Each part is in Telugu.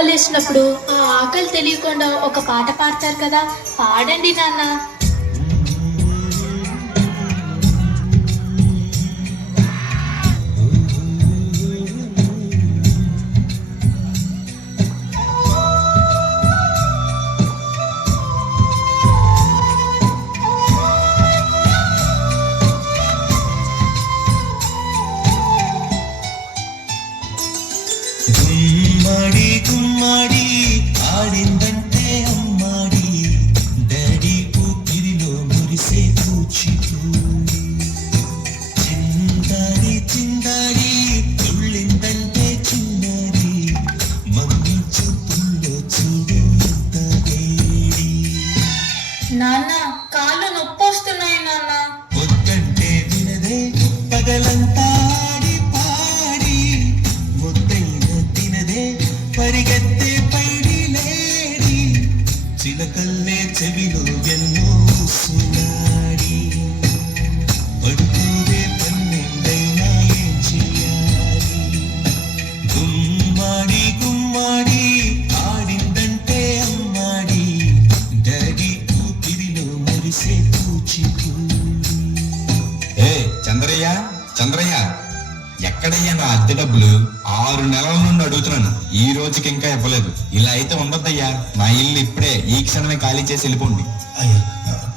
ఆకలేసినప్పుడు ఆ ఆకలి తెలియకుండా ఒక పాట పాడతారు కదా, పాడండి నాన్న. గుమ్మడి గుమ్మడి ఆడిందంటే అమ్మాడి డాడీ ఊపిరిలో మురిసే కూచిపూడి చిందాడి చిందాడి తుళ్ళిందంటే చిన్నారి మమ్మీ చూపుల్లో చూడు ఎంత వేడి. నాన్న కాళ్ళు నొప్పి వస్తున్నాయి నాన్న. పొద్దంటే వినదే పగలంతా ఆడి పాడి ముద్దైన తినదే పరిగెత్తే పైడి లేడి చిలకల్లే చెవిలో ఎన్నో సునాడి పడుకోవే పన్నెండైనా ఏం చెయ్యాలి. గుమ్మాడి గుమ్మాడి ఆడిందంటే అమ్మాడి డాడీ ఊపిరిలో మురిసే కూచిపూడి. ఏ చంద్రయ్య చంద్రయ్య, ఎక్కడయ్యా నా అద్దె డబ్బులు? 6 నెలల నుండి అడుగుతున్నాను, ఈ రోజుకి ఇంకా ఇవ్వలేదు. ఇలా అయితే ఉండొద్దయ్యా. నా ఇల్లు ఇప్పుడే ఈ క్షణమే ఖాళీ చేసి వెళ్ళిపోండి. అయ్యా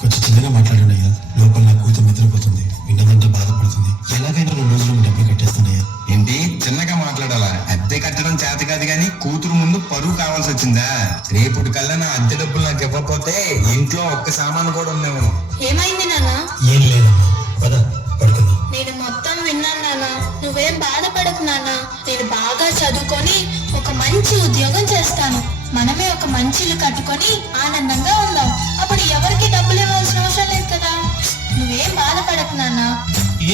కొంచెం చిన్నగా మాట్లాడండి అయ్యా. లోపల నా కూతురు నిద్రపోతుంది, విన్నదంటే బాధపడుతుంది. ఎలాగైనా 2 రోజులు మీ డబ్బులు కట్టేస్తానయ్యా. ఏంటి చిన్నగా మాట్లాడాలా? అద్దె కట్టడం చేత కాదు గాని కూతురు ముందు పరువు కావాల్సి వచ్చిందా? రేపటి కల్లా నా అద్దె డబ్బులు నాకు ఇవ్వకపోతే ఇంట్లో ఒక్క సామాను కూడా ఉండేవాను. ఏమైంది నాన్న? ఏం లేదమ్మా, పద పడుకుందాం. నేను మొత్తం విన్నాను నాన్న, నువ్వేం బాధపడకు నాన్న. నేను బాగా చదువుకొని ఒక మంచి ఉద్యోగం చేస్తాను. మనమే ఒక మంచి ఇల్లు కట్టుకొని ఆనందంగా ఉందాం. అప్పుడు ఎవరికి డబ్బులు ఇవ్వాల్సిన అవసరం లేదు కదా. నువ్వేం బాధపడకు నాన్న.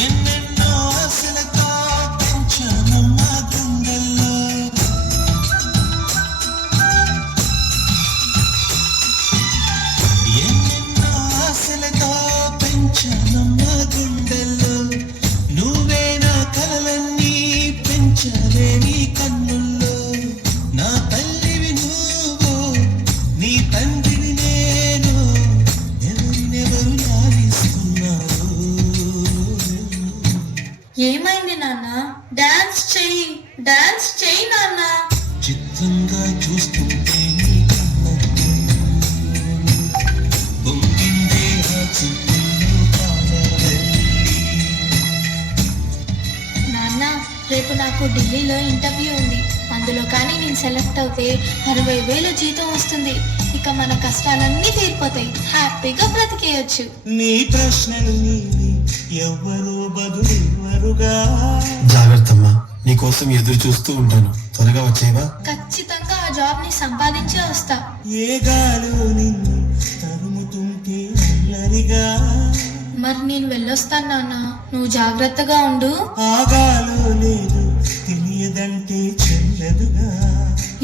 ఎన్నెన్నో ఆశలతో పెంచానమ్మ గుండెల్లో ఎన్నెన్నో ఆశలతో పెంచానమ్మ గుండెల్లో నువ్వే నా కలలన్నీ పెంచాలే నీ కన్నుల్లో. నా తల్లివి నువ్వు, నీ తండ్రిని నేను, ఎవరినెవరు లాలిస్తున్నారు. ఏమైంది నాన్న? డాన్స్ చెయ్యి, డాన్స్ చెయ్యి నాన్న. చిత్రంగా చూస్తుంటే నీ కళ్ళల్లో పొంగిందే ఆ చూపుల్లో కాలవెల్లి. నాన్న రేపు నాకు ఢిల్లీలో ఇంటర్వ్యూ ఉంది. అందులో కానీ నేను సెలెక్ట్ అవుతే 60,000 జీతం వస్తుంది. ఇక మన కష్టాలన్నీ తీరిపోతాయి, హ్యాపీగా బ్రతికేయచ్చు. నీ ప్రశ్నలు నీవి, ఎవ్వరూ బదులెవ్వరుగా. జాగ్రత్తమ్మా, నీకోసం ఎదురు చూస్తూ ఉంటాను. త్వరగా వచ్చేవా? ఖచ్చితంగా ఆ జాబ్ ని సంపాదించే వస్తా. ఏ గాలు నిన్ను తరుముతుంటే అల్లరిగా. మరి నేను వెళ్ళొస్తాను నాన్న, నువ్వు జాగ్రత్తగా ఉండు. ఆగాలు లేదు తెలియదంటే చెల్లదుగా.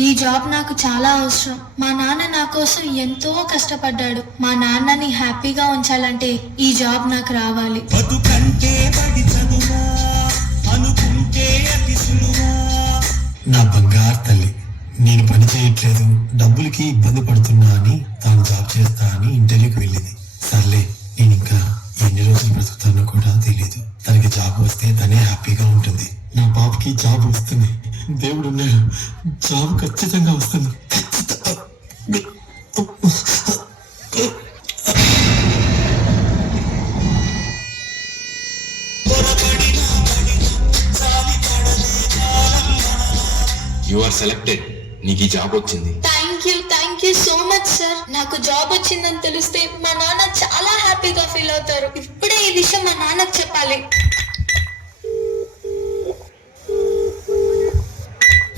ఈ జాబ్ నాకు చాలా అవసరం. మా నాన్న నా కోసం ఎంతో కష్టపడ్డాడు. మా నాన్నని హ్యాపీగా ఉంచాలంటే ఈ జాబ్ నాకు రావాలి. బతుకంటే బడి చదువా అనుకుంటే అతి సులువా. నా బంగారు తల్లి, నేను పని చేయట్లేదు, డబ్బులకి ఇబ్బంది పడుతున్నా అని తాను జాబ్ చేస్తా అని ఇంటర్వ్యూకి వెళ్ళింది. సర్లే, నేను ఇంకా ఎన్ని రోజులు బ్రతుకుతానో కూడా తెలియదు. తనకి జాబ్ వస్తే తనే హ్యాపీగా ఉంటుంది. నా పాపకి జాబ్ వస్తుంది, దేవుడు ఉన్నాడు, జాబ్ ఖచ్చితంగా వస్తుంది. You are selected. నీకు ఈ జాబ్ వచ్చింది. Thank you so much sir. నాకు జాబ్ వచ్చిందని తెలిస్తే మా నాన్న చాలా హ్యాపీగా ఫీల్ అవుతారు. ఇప్పుడే ఈ విషయం మా నాన్నకు చెప్పాలి.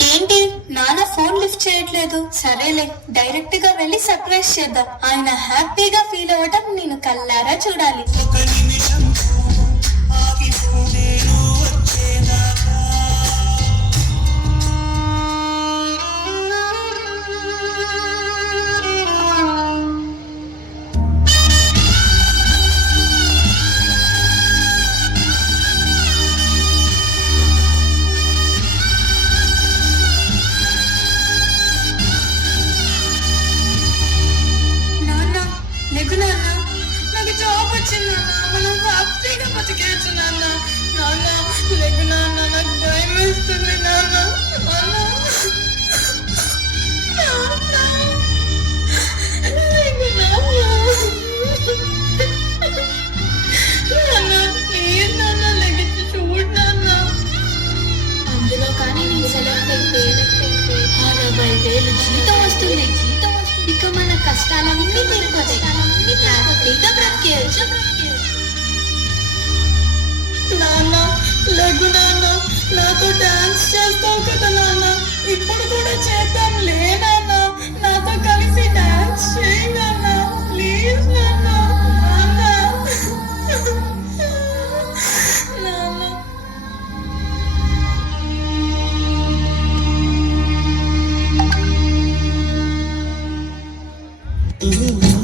ఏంటి నాన్న ఫోన్ లిఫ్ట్ చేయట్లేదు? సరేలే, డైరెక్ట్ గా వెళ్ళి సర్ప్రైజ్ చేద్దాం. ఆయన హ్యాపీగా ఫీల్ అవ్వటం నేను కల్లారా చూడాలి. ఒక నిమిషం ఆగిపోలేను వచ్చేదాకా. వేస్తుంది నాన్న. నాన్న. నాన్న. అందులో కానీ నేను సెలెక్ట్ అయితే 60,000 జీతం వస్తుంది. ఇక మన కష్టాలన్నీ తీరిపోతాయి. హ్యాపీగా బ్రతికేయచ్చు. నాన్న లఘు నాన్న, నాతో డాన్స్ చేస్తావు కదా నాన్న, ఇప్పుడు కూడా చేద్దాం లే నాన్న, నాతో కలిసి డాన్స్ చేయి నాన్న, ప్లీజ్ నాన్న. నాన్న. ఓ